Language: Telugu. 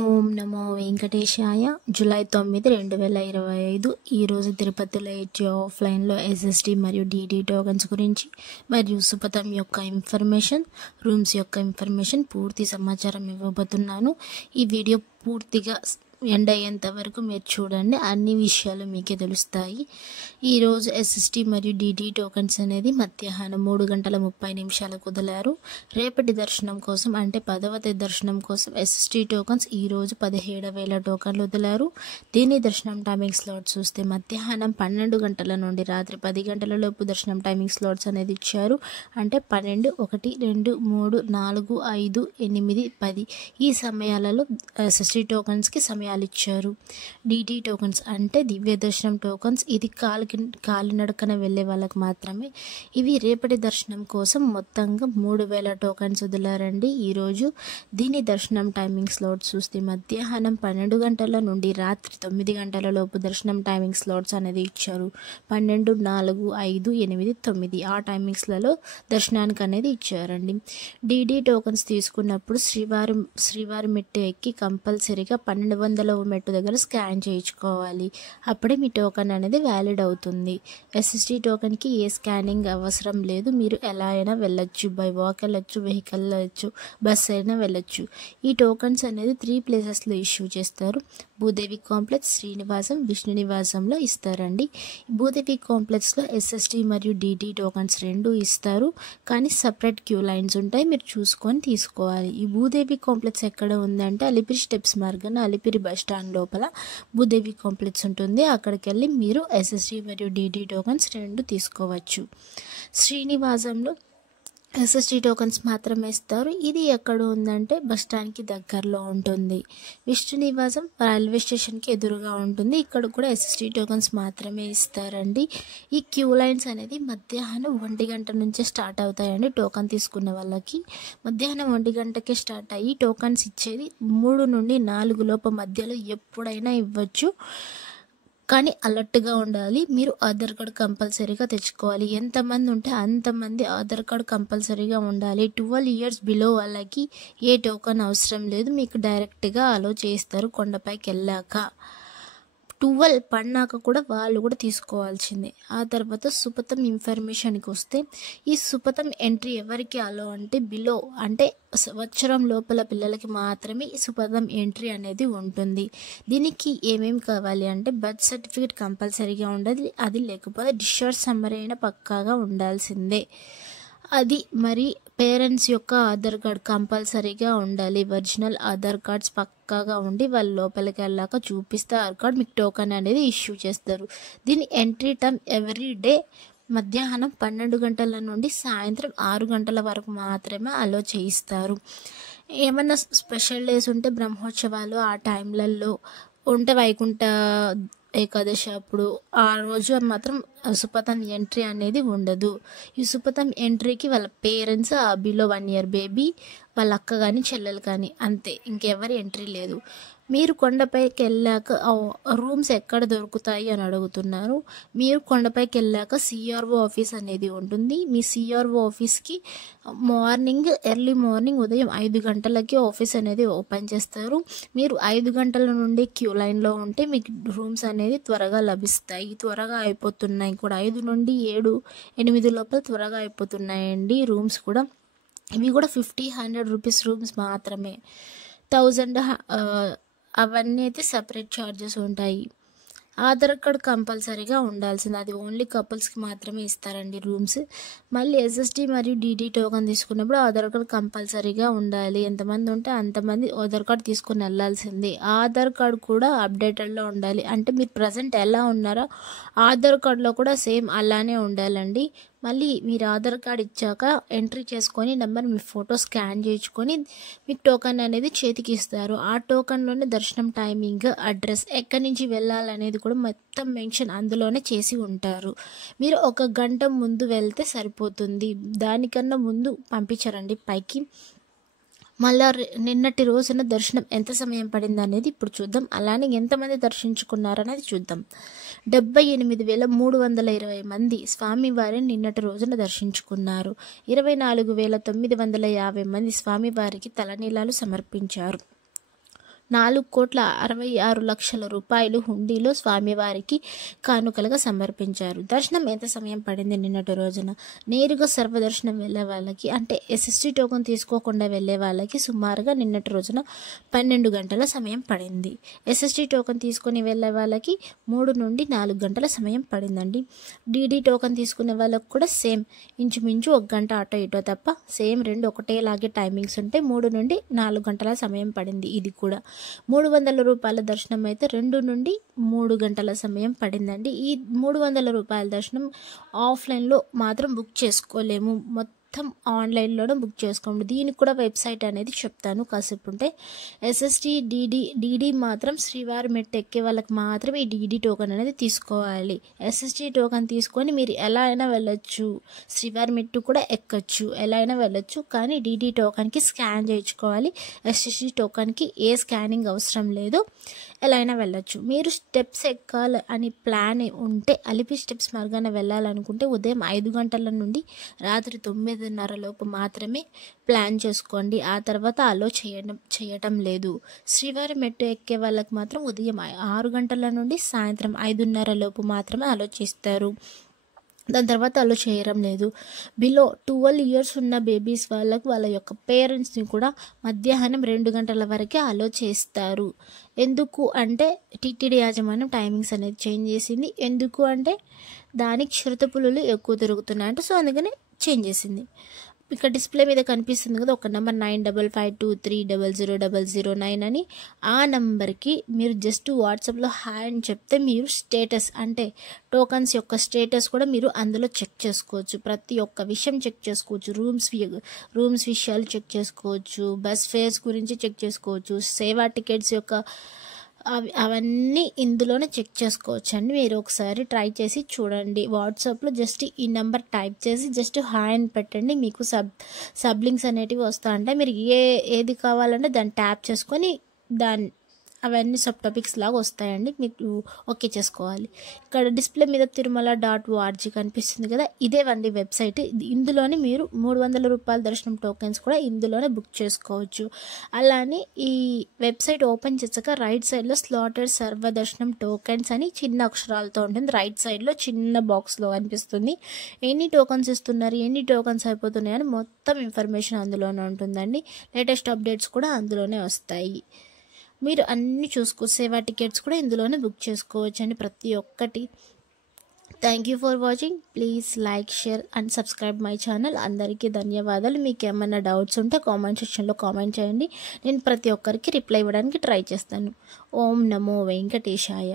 ఓం నమో వెంకటేశాయ. జూలై 9, 2025 ఈరోజు తిరుపతిలో ఇచ్చే ఆఫ్లైన్లో ఎస్ఎస్డి మరియు డిడి టోకన్స్ గురించి మరియు సుపథం యొక్క ఇన్ఫర్మేషన్, రూమ్స్ యొక్క ఇన్ఫర్మేషన్ పూర్తి సమాచారం ఇవ్వబోతున్నాను. ఈ వీడియో పూర్తిగా ఎండ్ అయ్యేంత వరకు మీరు చూడండి, అన్ని విషయాలు మీకే తెలుస్తాయి. ఈరోజు ఎస్ఎస్డి మరియు డిడి టోకన్స్ అనేది మధ్యాహ్నం 3:30 వదిలారు. రేపటి దర్శనం కోసం అంటే 10వ తేదీ దర్శనం కోసం ఎస్ఎస్డి టోకన్స్ ఈరోజు 17,000 టోకన్లు వదిలారు. దీని దర్శనం టైమింగ్ స్లాట్స్ చూస్తే మధ్యాహ్నం 12 గంటల నుండి రాత్రి 10 గంటల లోపు దర్శనం టైమింగ్ స్లాట్స్ అనేది ఇచ్చారు. అంటే 12, 1, 2, 3, 4, 5, 8, 10 ఈ సమయాలలో ఎస్ఎస్డి టోకన్స్కి సమయాలు ఇచ్చారు. డిడి టోకన్స్ అంటే దివ్య దర్శనం టోకన్స్. ఇది కాలినడకన వెళ్ళే వాళ్ళకి మాత్రమే. ఇవి రేపటి దర్శనం కోసం మొత్తంగా 3,000 టోకన్స్ వదిలారండి ఈరోజు. దీని దర్శనం టైమింగ్ స్లాట్స్ చూస్తే మధ్యాహ్నం 12 గంటల నుండి రాత్రి 9 గంటల లోపు దర్శనం టైమింగ్ స్లాట్స్ అనేది ఇచ్చారు. 12, 4, 5, 8, 9 ఆ టైమింగ్స్లలో దర్శనానికి అనేది ఇచ్చారండి. డిడి టోకన్స్ తీసుకున్నప్పుడు శ్రీవారి మెట్టు ఎక్కి కంపల్సరీగా 1200వ మెట్టు దగ్గర స్కాన్ చేయించుకోవాలి. అప్పుడే మీ టోకన్ అనేది వ్యాలిడ్ అవుతుంది. ఎస్ఎస్డి టోకన్కి ఏ స్కానింగ్ అవసరం లేదు. మీరు ఎలా అయినా వెళ్ళొచ్చు, బై వాక్ వెళ్ళొచ్చు, వెహికల్ వెళ్ళొచ్చు, బస్ అయినా వెళ్ళొచ్చు. ఈ టోకన్స్ అనేది 3 ప్లేసెస్లో ఇష్యూ చేస్తారు. భూదేవి కాంప్లెక్స్, శ్రీనివాసం, విష్ణు నివాసంలో ఇస్తారండి. భూదేవి కాంప్లెక్స్లో ఎస్ఎస్డి మరియు డిడి టోకన్స్ 2 ఇస్తారు, కానీ సపరేట్ క్యూ లైన్స్ ఉంటాయి, మీరు చూసుకొని తీసుకోవాలి. ఈ భూదేవి కాంప్లెక్స్ ఎక్కడ ఉందంటే అలిపిరి స్టెప్స్ మార్గాన అలిపిరి బస్ స్టాండ్ లోపల భూదేవి కాంప్లెక్స్ ఉంటుంది. అక్కడికి వెళ్ళి మీరు ఎస్ఎస్డి మరియు డిడి టోకన్స్ 2 తీసుకోవచ్చు. శ్రీనివాసంలో ఎస్ఎస్డి టోకన్స్ మాత్రమే ఇస్తారు. ఇది ఎక్కడ ఉందంటే బస్ స్టాండ్కి దగ్గరలో ఉంటుంది. విష్ణు నివాసం రైల్వే స్టేషన్కి ఎదురుగా ఉంటుంది. ఇక్కడ కూడా ఎస్ఎస్డి టోకన్స్ మాత్రమే ఇస్తారండి. ఈ క్యూ లైన్స్ అనేది మధ్యాహ్నం 1 గంట నుంచే స్టార్ట్ అవుతాయండి. టోకన్ తీసుకున్న వాళ్ళకి మధ్యాహ్నం 1 గంటకే స్టార్ట్ అయ్యి టోకన్స్ ఇచ్చేది 3 నుండి 4 లోపు మధ్యలో ఎప్పుడైనా ఇవ్వచ్చు. కానీ అలర్ట్గా ఉండాలి. మీరు ఆధార్ కార్డ్ కంపల్సరీగా తెచ్చుకోవాలి. ఎంతమంది ఉంటే అంతమంది ఆధార్ కార్డ్ కంపల్సరీగా ఉండాలి. 12 ఇయర్స్ బిలో వాళ్ళకి ఏ టోకన్ అవసరం లేదు. మీకు డైరెక్ట్గా అలో చేస్తారు. కొండపైకి వెళ్ళాక 12 పడినాక కూడా వాళ్ళు కూడా తీసుకోవాల్సిందే. ఆ తర్వాత సుపథం ఇన్ఫర్మేషన్కి వస్తే ఈ సుపథం ఎంట్రీ ఎవరికి అలో అంటే బిలో అంటే సంవత్సరం లోపల పిల్లలకి మాత్రమే ఈ సుపథం ఎంట్రీ అనేది ఉంటుంది. దీనికి ఏమేమి కావాలి అంటే బర్త్ సర్టిఫికేట్ కంపల్సరీగా ఉండాలి. అది లేకపోతే డిశ్చార్జ్ సమ్మరీ అయినా పక్కాగా ఉండాల్సిందే. అది మరి పేరెంట్స్ యొక్క ఆధార్ కార్డ్ కంపల్సరీగా ఉండాలి. ఒరిజినల్ ఆధార్ కార్డ్స్ పక్కాగా ఉండి వాళ్ళు లోపలికి వెళ్ళాక చూపిస్తే ఆధార్ కార్డ్ మీకు టోకన్ అనేది ఇష్యూ చేస్తారు. దీని ఎంట్రీ టైం ఎవ్రీ డే మధ్యాహ్నం 12 గంటల నుండి సాయంత్రం 6 గంటల వరకు మాత్రమే అలో చేయిస్తారు. ఏమన్నా స్పెషల్ డేస్ ఉంటే బ్రహ్మోత్సవాలు ఆ టైంలలో ఉంటే వైకుంఠ ఏకాదశి అప్పుడు ఆ రోజు మాత్రం సుపథం ఎంట్రీ అనేది ఉండదు. ఈ సుపథం ఎంట్రీకి వాళ్ళ పేరెంట్స్, బిలో 1 ఇయర్ బేబీ, వాళ్ళ అక్క కానీ చెల్లెలు కానీ అంతే, ఇంకెవరి ఎంట్రీ లేదు. మీరు కొండపైకి వెళ్ళాక రూమ్స్ ఎక్కడ దొరుకుతాయి అని అడుగుతున్నారు. మీరు కొండపైకి వెళ్ళాక సిఆర్ఓ ఆఫీస్ అనేది ఉంటుంది. మీ సిఆర్ఓ ఆఫీస్కి ఎర్లీ మార్నింగ్ ఉదయం 5 గంటలకి ఆఫీస్ అనేది ఓపెన్ చేస్తారు. మీరు 5 గంటల నుండి క్యూ లైన్లో ఉంటే మీకు రూమ్స్ అనేది త్వరగా లభిస్తాయి. త్వరగా అయిపోతున్నాయి కూడా. 5 నుండి 7, 8 లోపల త్వరగా అయిపోతున్నాయండి రూమ్స్ కూడా. ఇవి కూడా 50-100 రూపీస్ రూమ్స్ మాత్రమే. 1000 అవన్నీ అయితే సపరేట్ ఛార్జెస్ ఉంటాయి. ఆధార్ కార్డ్ కంపల్సరీగా ఉండాల్సింది. అది ఓన్లీ కపుల్స్కి మాత్రమే ఇస్తారండి రూమ్స్. మళ్ళీ ఎస్ఎస్డి మరియు డిడి టోకన్ తీసుకున్నప్పుడు ఆధార్ కార్డ్ కంపల్సరీగా ఉండాలి. ఎంతమంది ఉంటే అంతమంది ఆధార్ కార్డ్ తీసుకొని వెళ్ళాల్సిందే. ఆధార్ కార్డ్ కూడా అప్డేటెడ్లో ఉండాలి. అంటే మీరు ప్రజెంట్ ఎలా ఉన్నారో ఆధార్ కార్డులో కూడా సేమ్ అలానే ఉండాలండి. మళ్ళీ మీరు ఆధార్ కార్డ్ ఇచ్చాక ఎంట్రీ చేసుకొని నెంబర్ మీ ఫోటో స్కాన్ చేయించుకొని మీకు టోకన్ అనేది చేతికి ఇస్తారు. ఆ టోకన్లోనే దర్శనం టైమింగ్, అడ్రస్, ఎక్కడి నుంచి వెళ్ళాలనేది కూడా మొత్తం మెన్షన్ అందులోనే చేసి ఉంటారు. మీరు 1 గంట ముందు వెళ్తే సరిపోతుంది. దానికన్నా ముందు పంపించారండి పైకి. మళ్ళీ నిన్నటి రోజున దర్శనం ఎంత సమయం పడింది అనేది ఇప్పుడు చూద్దాం. అలానే ఎంతమంది దర్శించుకున్నారనేది చూద్దాం. 78,320 మంది స్వామివారిని నిన్నటి రోజున దర్శించుకున్నారు. 24,950 మంది స్వామివారికి తలనీలాలు సమర్పించారు. 4,66,00,000 రూపాయలు హుండీలో స్వామివారికి కానుకలుగా సమర్పించారు. దర్శనం ఎంత సమయం పడింది నిన్నటి రోజున? నేరుగా సర్వదర్శనం వెళ్ళే వాళ్ళకి, అంటే ఎస్ఎస్టీ టోకెన్ తీసుకోకుండా వెళ్ళే వాళ్ళకి సుమారుగా నిన్నటి రోజున 12 గంటల సమయం పడింది. ఎస్ఎస్టీ టోకెన్ తీసుకొని వెళ్ళే వాళ్ళకి 3 నుండి 4 గంటల సమయం పడిందండి. డీడీ టోకెన్ తీసుకునే వాళ్ళకి కూడా సేమ్, ఇంచుమించు 1 గంట అటో ఇటో తప్ప సేమ్ రెండు ఒకటేలాగే టైమింగ్స్ ఉంటే 3 నుండి 4 గంటల సమయం పడింది. ఇది కూడా 300 రూపాయల దర్శనం అయితే 2 నుండి 3 గంటల సమయం పడిందండి. ఈ 300 రూపాయల దర్శనం ఆఫ్లైన్లో మాత్రం బుక్ చేసుకోలేము, మొత్తం ఆన్లైన్లోనే బుక్ చేసుకోండి. దీనికి కూడా వెబ్సైట్ అనేది చెప్తాను కాసేపు ఉంటే. ఎస్ఎస్టీ డీడీ మాత్రం శ్రీవారి మెట్టు ఎక్కే వాళ్ళకి మాత్రం ఈ డీడీ టోకెన్ అనేది తీసుకోవాలి. ఎస్ఎస్టీ టోకెన్ తీసుకొని మీరు ఎలా అయినా వెళ్ళొచ్చు, శ్రీవారి మెట్టు కూడా ఎక్కచ్చు, ఎలా అయినా వెళ్ళొచ్చు. కానీ డీడీ టోకెన్కి స్కాన్ చేయించుకోవాలి. ఎస్ఎస్టీ టోకెన్కి ఏ స్కానింగ్ అవసరం లేదు, ఎలా అయినా వెళ్ళొచ్చు. మీరు స్టెప్స్ ఎక్కాలి అని ప్లాన్ ఉంటే, అలిపి స్టెప్స్ మార్గాన వెళ్ళాలనుకుంటే ఉదయం 5 గంటల నుండి రాత్రి 9:30 లోపు మాత్రమే ప్లాన్ చేసుకోండి. ఆ తర్వాత అలో చేయటం లేదు. శ్రీవారి మెట్టు ఎక్కే వాళ్ళకి మాత్రం ఉదయం 6 గంటల నుండి సాయంత్రం 5:30 లోపు మాత్రమే అలో చేస్తారు. దాని తర్వాత అలో చేయడం లేదు. బిలో 12 ఇయర్స్ ఉన్న బేబీస్ వాళ్ళకు వాళ్ళ యొక్క పేరెంట్స్ని కూడా మధ్యాహ్నం 2 గంటల వరకే అలో చేస్తారు. ఎందుకు అంటే టీటీడీ యాజమాన్యం టైమింగ్స్ అనేది చేంజ్ చేసింది. ఎందుకు అంటే దానికి చిరుతపులులు ఎక్కువ తిరుగుతున్నాయంట, సో అందుకని చేంజ్ చేసింది. ఇక్కడ డిస్ప్లే మీద కనిపిస్తుంది కదా ఒక నెంబర్ 9552300009 అని. ఆ నెంబర్కి మీరు జస్ట్ వాట్సాప్లో హాయ్ అని చెప్తే మీరు స్టేటస్, అంటే టోకన్స్ యొక్క స్టేటస్ కూడా మీరు అందులో చెక్ చేసుకోవచ్చు. ప్రతి ఒక్క విషయం చెక్ చేసుకోవచ్చు. రూమ్స్ విషయాలు చెక్ చేసుకోవచ్చు, బస్ ఫేర్స్ గురించి చెక్ చేసుకోవచ్చు, సేవా టికెట్స్ యొక్క అవన్నీ ఇందులోనే చెక్ చేసుకోవచ్చు అండి. మీరు ఒకసారి ట్రై చేసి చూడండి. వాట్సాప్లో జస్ట్ ఈ నెంబర్ టైప్ చేసి జస్ట్ హాయ్ అని పెట్టండి. మీకు సబ్ లింక్స్ అనేటివి వస్తూ ఉంటాయి. మీరు ఏది కావాలంటే దాన్ని ట్యాప్ చేసుకొని అవన్నీ సబ్ టాపిక్స్ లాగా వస్తాయండి, మీకు ఓకే చేసుకోవాలి. ఇక్కడ డిస్ప్లే మీద తిరుమల.org కనిపిస్తుంది కదా, ఇదే వండి వెబ్సైట్. ఇందులోనే మీరు 300 రూపాయల దర్శనం టోకెన్స్ కూడా ఇందులోనే బుక్ చేసుకోవచ్చు. అలానే ఈ వెబ్సైట్ ఓపెన్ చేసాక రైట్ సైడ్లో స్లాటెడ్ సర్వదర్శనం టోకెన్స్ అని చిన్న అక్షరాలతో ఉంటుంది. రైట్ సైడ్లో చిన్న బాక్స్లో కనిపిస్తుంది. ఎన్ని టోకెన్స్ ఇస్తున్నారు, ఎన్ని టోకెన్స్ అయిపోతున్నాయి అని మొత్తం ఇన్ఫర్మేషన్ అందులోనే ఉంటుందండి. లేటెస్ట్ అప్డేట్స్ కూడా అందులోనే వస్తాయి. మీరు అన్నీ సేవా టికెట్స్ కూడా ఇందులోనే బుక్ చేసుకోవచ్చు అండి, ప్రతి ఒక్కటి. Thank you for watching. Please like, share and subscribe my channel. అందరికీ ధన్యవాదాలు. మీకు ఏమైనా డౌట్స్ ఉంటే కామెంట్ సెక్షన్లో కామెంట్ చేయండి. నేను ప్రతి ఒక్కరికి రిప్లై ఇవ్వడానికి ట్రై చేస్తాను. ఓం నమో వెంకటేశాయ.